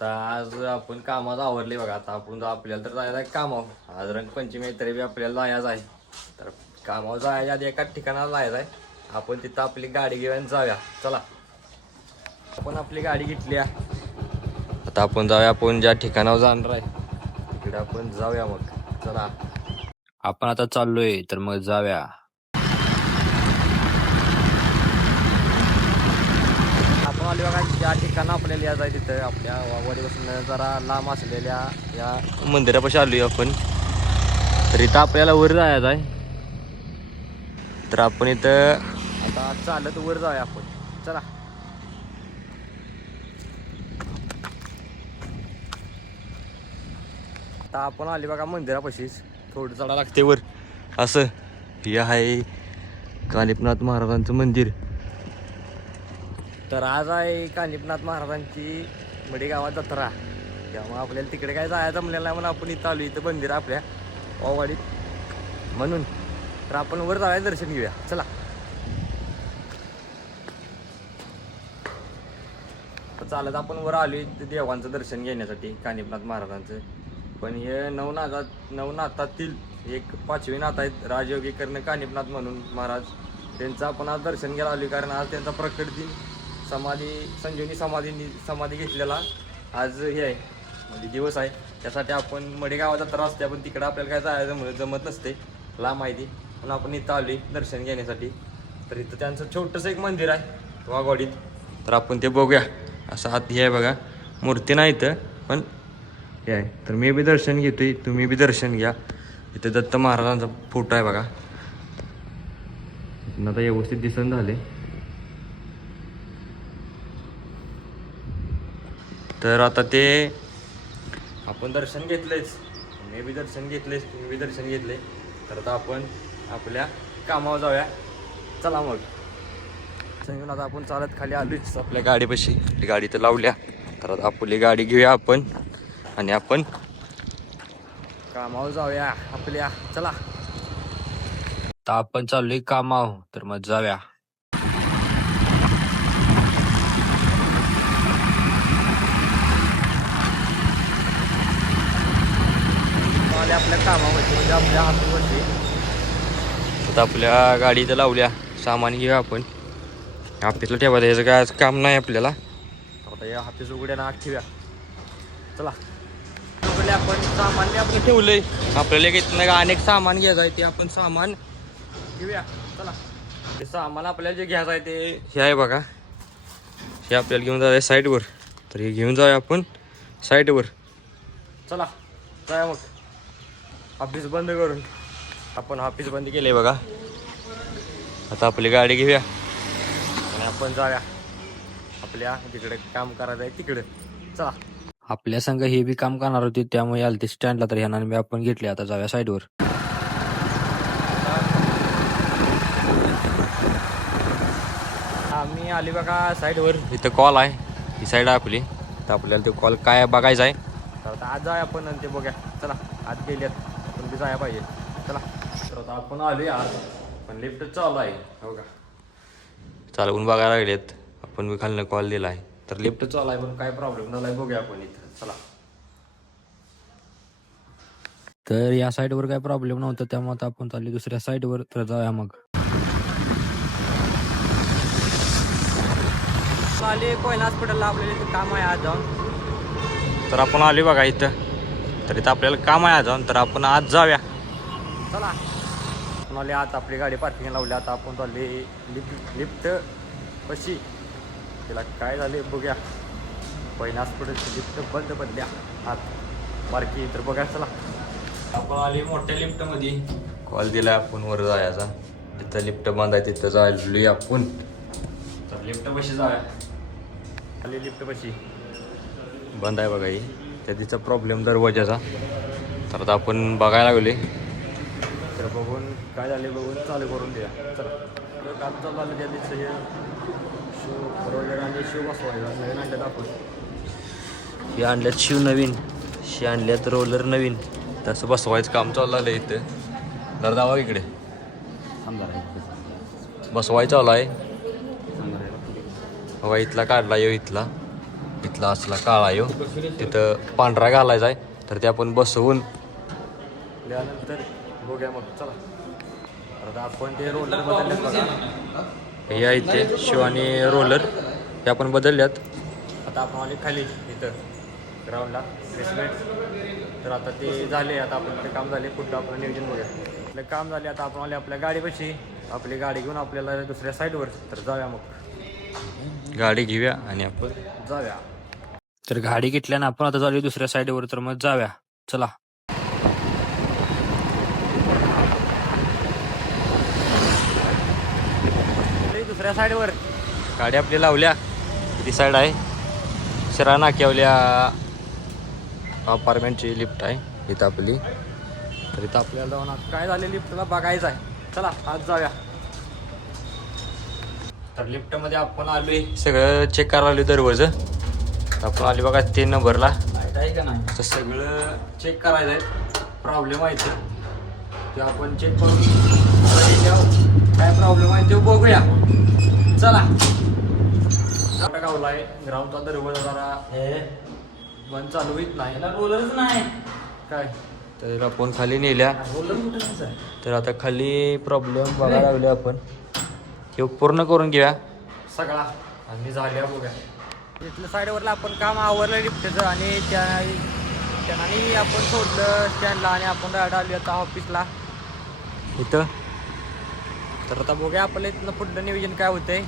आता आज आपण कामाचं आवरले बघा. आता आपण आपल्याला तर जायचं आहे कामावर. आज रंगपंचमी आहे तरी बी आपल्याला जायचं आहे. तर कामावर जायच्या आधी एका ठिकाणाला जायचं आहे. आपण तिथं आपली गाडी घेऊन जाऊया. चला आपण आपली गाडी घेतली आहे. आता आपण जाऊया. आपण ज्या ठिकाणावर जाणार आहे तिकडे आपण जाऊया. मग चला आपण आता चाललोय तर मग जाऊया. आपण आले बघा ज्या ठिकाणं आपल्याला यायचं आहे तिथं आपल्या वाडीपासून जरा लांब असलेल्या या मंदिरापाशी आलोय आपण. तर इथं आपल्याला वर जायचं आहे. तर आपण इथं आता चालत वर जाऊया आपण. चला आता आपण आले बघा मंदिरापाशीच. थोडं चढा लागते वर असं. हे आहे कानिपनाथ महाराजांचं मंदिर. तर आज आहे कानिपनाथ महाराजांची मडी गावात जत्रा. त्यामुळे आपल्याला तिकडे काय जायचं जमलेलं नाही म्हणून आपण इथं आलो. इथं मंदिर आपल्या वाडीत म्हणून. तर आपण वर जाऊया दर्शन घेऊया. चला चालत आपण वर आलो देवांचं दर्शन घेण्यासाठी कानिपनाथ महाराजांचं. पण हे नवनाथातील एक 5वे नाथ आहेत राजयोगी कर्ण कानिपनाथ म्हणून महाराज. त्यांचं आपण आज दर्शन घ्यायला आलो कारण आज त्यांचा प्रकट दिन संजीवनी समाधी घेतलेला आज हे आहे म्हणजे दिवस आहे. त्यासाठी आपण मडे गावात जत्रा असते पण तिकडं आपल्याला काय जायचं जमत नसते, लांब माहिती म्हणून आपण इथं आलो दर्शन घेण्यासाठी. तर इथं त्यांचं छोटंसं एक मंदिर आहे वाघवाडीत. तर आपण ते बघूया. असं आत हे आहे बघा. मूर्ती नाही इथं पण हे आहे. तर मी बी दर्शन घेतोय, तुम्ही बी दर्शन घ्या. इथं दत्त महाराजांचा फोटो आहे बघा. आता व्यवस्थित दिसन झाले. तर आता ते आपण दर्शन घेतलेच, मी बी दर्शन घेतलेच, तुम्ही बी दर्शन घेतले. तर आता आपण आपल्या कामावर जाऊया. चला मग सांगून आता आपण चालत खाली आलोच आपल्या गाडीपाशी. गाडी तर लावल्या. तर आता आपली गाडी घेऊया आपण आणि आपण कामावर जाऊया आपल्या. चला आता आपण चाललोय कामावर तर मग जाऊया. आपल्या कामामध्ये म्हणजे आपल्या हातामध्ये आता आपल्या गाडी तर लावल्या. सामान घेऊया आपण. ऑफिसला ठेवायचं याचं काय आज काम नाही आपल्याला. आता या ऑफिस उघड्या ना ठेवूया. चला उघडले आपण. सामान आपलं ठेवलंय. आपल्याला इथनं अनेक सामान घ्यायचं आहे ते आपण सामान घेऊया. चला ते सामान आपल्याला जे घ्यायचं आहे ते हे आहे बघा. हे आपल्याला घेऊन जायचं आहे साईडवर. तर हे घेऊन जाऊया आपण साईडवर. चला जाऊया मग. ऑफिस बंद करून आपण ऑफिस बंद केले बघा. आता आपली गाडी घेऊया आणि आपण जाऊया आपल्या तिकडे काम करायचं आहे तिकडे. चला आपल्या संघ हे बी काम करणार होते त्यामुळे आले ते स्टँडला. तर ह्यानं मी आपण घेतले. आता जाऊया साईडवर. आम्ही आली बघा साईडवर. इथं कॉल आहे ही साईड आहे आपली. तर आपल्याला ते कॉल काय बघायचं आहे. तर आता आज जाऊया आपण आणि ते बघूया. चला आज गेल्यात आपण बी जायला पाहिजे. चला तर आता आपण आलोय आज पण लिफ्ट चालू आहे हो का. चालवून बघायला लागलेत. आपण बी खालनं कॉल दिला आहे. तर लिफ्ट चालू आहे पण काय प्रॉब्लेम झाला आहे बघूया आपण इथं. चला तर या साईडवर काय प्रॉब्लेम नव्हता त्यामुळे आता आपण चालली दुसऱ्या साईडवर. तर जाऊया मग. आले कोयना हॉस्पिटलला आपल्याला इथं काम आहे आज जाऊन. तर आपण आले बघा इथं. तर इथं आपल्याला काम आहे आज जाऊन. तर आपण आज जाऊया. चला आपण आले आता आपली गाडी पार्किंग लावली. आता आपण चालले लिफ्ट कशी तिला काय झाले बघूया. कोयना हॉस्पिटलची लिफ्ट बंद पडल्या आत बारकी. तर बघा चला आपण आले मोठ्या लिफ्टमध्ये. कॉल दिला आपण वर जायचा. तिथं लिफ्ट बंद आहे तिथं जायलोय आपण. तर लिफ्ट बशी जाऊया. आली लिफ्ट बशी बंद आहे बघा ही. त्या तिचा प्रॉब्लेम दरवाजाचा. तर आता आपण बघायला लागले. तर बघून काय झाले बघून चालू करून द्या. चला काम चालू झालं त्या दिवशी शू रोलर आणि शू बसवायला नवीन आणल्यात आपण. हे आणल्यात शू नवीन, शे आणल्यात रोलर नवीन. तसं बसवायचं काम चालू झालं इथं. तर जावा इकडे बसवायचं चालू आहे. हवा इथला काढला येऊ इथला. इथला असला काळा येऊ तिथं पांढरा घालायचा आहे तर ते आपण बसवून त्यानंतर बघूया मग. चला आता आपण ते रोलर बदलल्यात बघा. हे आहे ते शिवानी रोलर हे आपण बदलल्यात. आता आपण आले खाली इथं ग्राउंडला बेसमेंट. तर आता ते झाले. आता आपण ते काम झाले. पुढलं आपलं नियोजन बघूया. आपलं काम झाले. आता आपण आले आपल्या गाडीपाशी. आपली गाडी घेऊन आपल्याला दुसऱ्या साईडवर तर जाऊया मग. गाडी घेऊया आणि आपण जाऊया. तर गाडी घेतल्यानं आपण आता जाऊया दुसऱ्या साईडवर तर मग जाऊया. चला दुसऱ्या साईडवर गाडी आपली लावल्या. किती साईड आहे शिरा नाक्यावल्या अपार्टमेंटची लिफ्ट आहे इथं आपली. तर इथं आपल्याला जाऊन आज काय झाले लिफ्टला बघायचं आहे. चला आज जाऊया. तर लिफ्टमध्ये आपण आलोय सगळं चेक करायला आलोय दरवाजं. आपण आले बघा 3 नंबरला. आहे का नाही तर सगळं चेक करायचं आहे. प्रॉब्लेम आहे ते आपण चेक करून काय प्रॉब्लेम आहे ते बघूया. चला गावला आहे ग्राउंडचा दरवाजा जरा बंद चालू होत नाही. रोलरच नाही काय तर आपण खाली नेल्या. तर आता खाली प्रॉब्लेम बघायला लागले आपण. हे पूर्ण करून घेऊया सगळा आणि झाल्या बघूया. इथल्या साईडवरला आपण काम आवरलं लिफ्टचं आणि त्यांनी आपण सोडलं स्टँडला आणि आपण डायरेक्ट आलो आता ऑफिसला इथं. तर आता बघूया आपलं इथलं पुढलं नियोजन काय होतंय.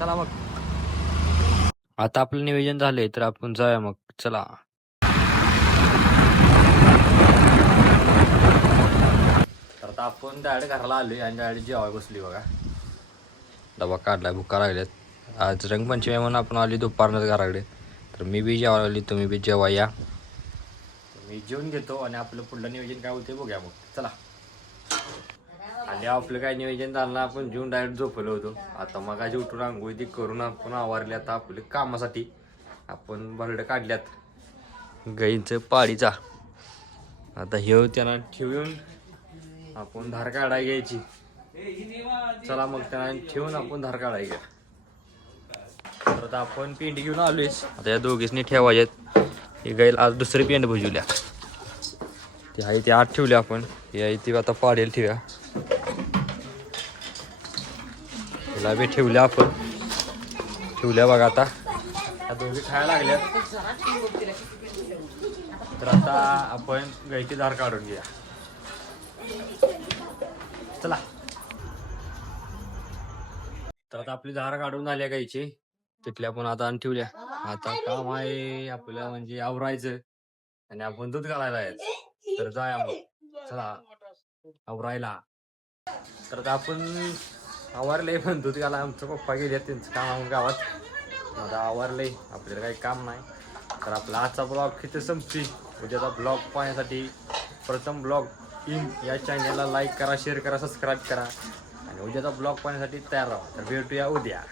चला मग आता आपलं नियोजन झालंय तर आपण जाऊया मग. चला तर आता आपण डायरेक्ट घराला आलोय आणि डायरेक्ट जेवाय बसली बघा. डबा काढलाय भुका लागल्यात. आज रंगपंचमी म्हणून आपण आली दुपारनंच घराकडे. तर मी बी जेवायला आली तुम्ही बी जेवा या. मी जेवून घेतो आणि आपलं पुढलं नियोजन काय होते बघूया मग. चला आणि आपलं काय नियोजन झालं ना आपण जेवून डायरेक्ट झोपलो होतो. आता मग आज उठून आंघोळी ती करून आपण आवारले. आता आपल्या कामासाठी आपण बरडं काढल्यात गाईंचं पाळीचा. आता हे त्यांना ठेवून आपण धार काढायला घ्यायची. चला मग त्यांना ठेवून आपण धार काढायला घ्या. तर आता आपण पेंडी घेऊन आलोयच. आता या दोघींनी ठेवायच्यात. ही गाईल आज दुसरी पेंड भुजवल्या. ती आहे ती आत ठेवली आपण. ही आहे ती आता पाडेल ठेवूया. तिला बी ठेवल्या आपण. ठेवल्या बघा. आता या दोघी खायला लागल्यात. तर आता आपण गाईची धार काढून घेऊया. चला तर आता आपली धार काढून झाल्या गाईची. तिथल्या आपण आता आणि ठेवल्या. आता काम आहे आपलं म्हणजे आवरायचं आणि आपण दूध घालायला आहे. तर जाऊया मग. चला आवरायला. तर आता आपण आवारलंय पण दूध घाला आमचं पप्पा गेले त्यांचं काम गावात. आता आवारलंय आपल्याला काही काम नाही. तर आपला आजचा ब्लॉग इथे संपते. उद्याचा ब्लॉग पाहण्यासाठी प्रथम ब्लॉग इन या चॅनलला लाईक करा शेअर करा सबस्क्राईब करा आणि उद्याचा ब्लॉग पाहण्यासाठी तयार राहा. तर भेटूया उद्या.